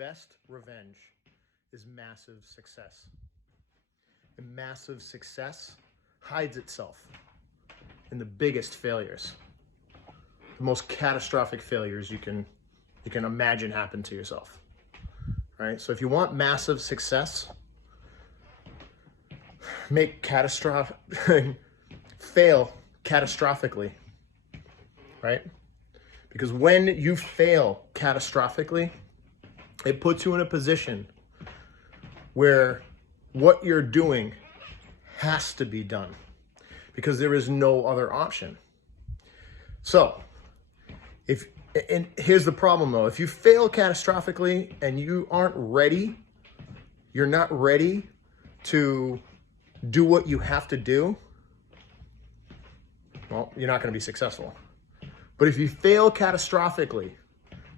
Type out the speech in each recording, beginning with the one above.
best revenge is massive success. And massive success hides itself in the biggest failures, the most catastrophic failures you can imagine happen to yourself. Right? So if you want massive success, fail catastrophically, right? Because when you fail catastrophically, it puts you in a position where what you're doing has to be done because there is no other option. So, and here's the problem though, if you fail catastrophically and you aren't ready, you're not ready to do what you have to do, well, you're not going to be successful. But if you fail catastrophically,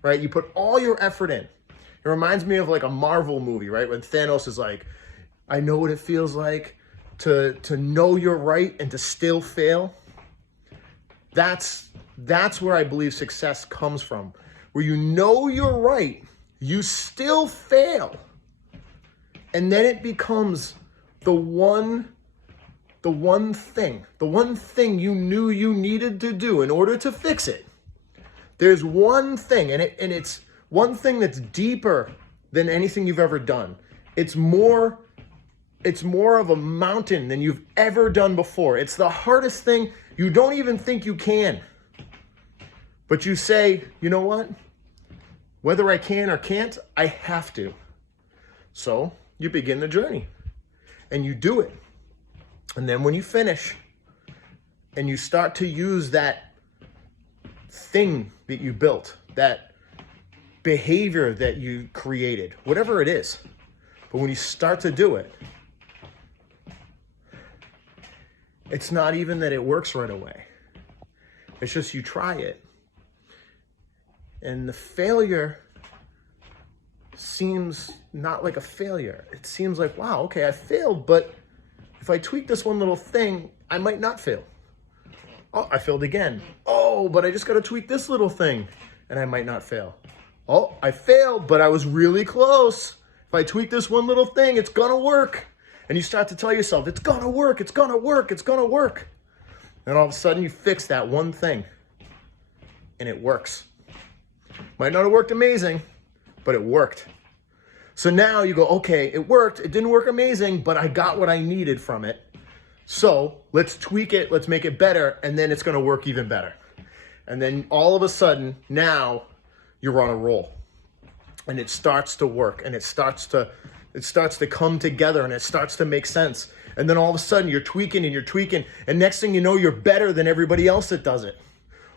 right, you put all your effort in. It reminds me of like a Marvel movie, right? When Thanos is like, I know what it feels like to know you're right and to still fail. That's where I believe success comes from. Where you know you're right, you still fail. And then it becomes the one thing you knew you needed to do in order to fix it. There's one thing, and it's one thing that's deeper than anything you've ever done. It's more of a mountain than you've ever done before. It's the hardest thing. You don't even think you can. But you say, you know what? Whether I can or can't, I have to. So you begin the journey and you do it. And then when you finish and you start to use that thing that you built, that behavior that you created, whatever it is, but when you start to do it, it's not even that it works right away. It's just you try it. And the failure seems not like a failure. It seems like, wow, okay, I failed, but if I tweak this one little thing, I might not fail. Oh, I failed again. Oh, but I just got to tweak this little thing and I might not fail. Oh, I failed, but I was really close. If I tweak this one little thing, it's going to work. And you start to tell yourself, it's going to work, it's going to work, it's going to work. And all of a sudden you fix that one thing and it works. Might not have worked amazing, but it worked. So now you go, okay, it worked. It didn't work amazing, but I got what I needed from it. So let's tweak it. Let's make it better. And then it's going to work even better. And then all of a sudden, now you're on a roll and it starts to work and it starts to come together and it starts to make sense. And then all of a sudden you're tweaking and next thing you know, you're better than everybody else that does it.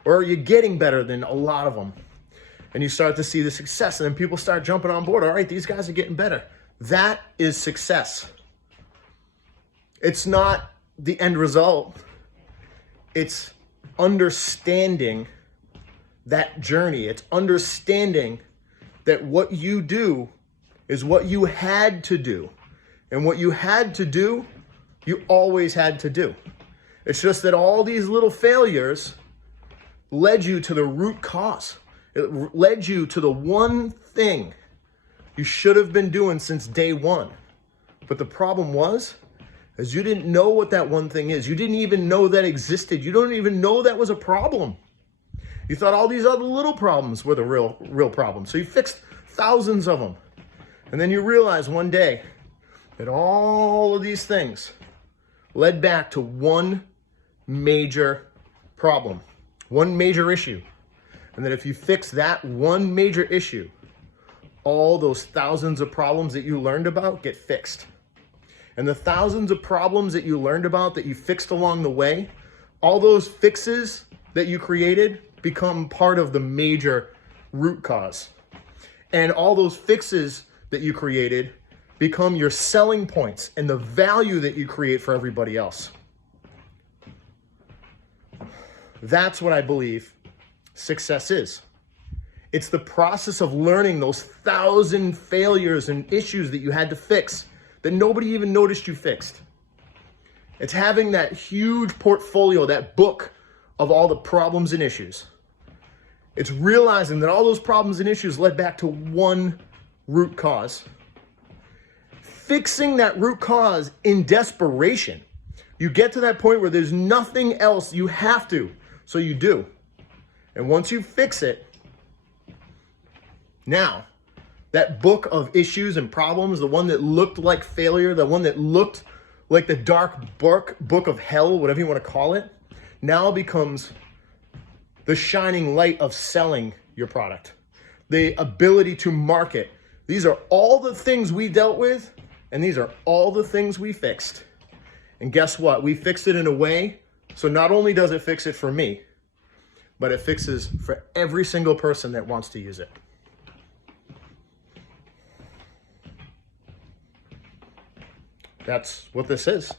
Or you're getting better than a lot of them. And you start to see the success and then people start jumping on board. All right, these guys are getting better. That is success. It's not the end result. It's understanding that journey. It's understanding that what you do is what you had to do. And what you had to do, you always had to do. It's just that all these little failures led you to the root cause. It led you to the one thing you should have been doing since day one. But the problem was, is you didn't know what that one thing is. You didn't even know that existed. You don't even know that was a problem. You thought all these other little problems were the real problem. So you fixed thousands of them. And then you realize one day that all of these things led back to one major problem, one major issue. And that if you fix that one major issue, all those thousands of problems that you learned about get fixed. And the thousands of problems that you learned about that you fixed along the way, all those fixes that you created become part of the major root cause. And all those fixes that you created become your selling points and the value that you create for everybody else. That's what I believe success is. It's the process of learning those 1,000 failures and issues that you had to fix that nobody even noticed you fixed. It's having that huge portfolio, that book of all the problems and issues. It's realizing that all those problems and issues led back to one root cause. Fixing that root cause in desperation. You get to that point where there's nothing else, you have to, so you do. And once you fix it, now, that book of issues and problems, the one that looked like failure, the one that looked like the dark book of hell, whatever you want to call it, now becomes the shining light of selling your product. The ability to market. These are all the things we dealt with, and these are all the things we fixed. And guess what? We fixed it in a way, so not only does it fix it for me, but it fixes for every single person that wants to use it. That's what this is.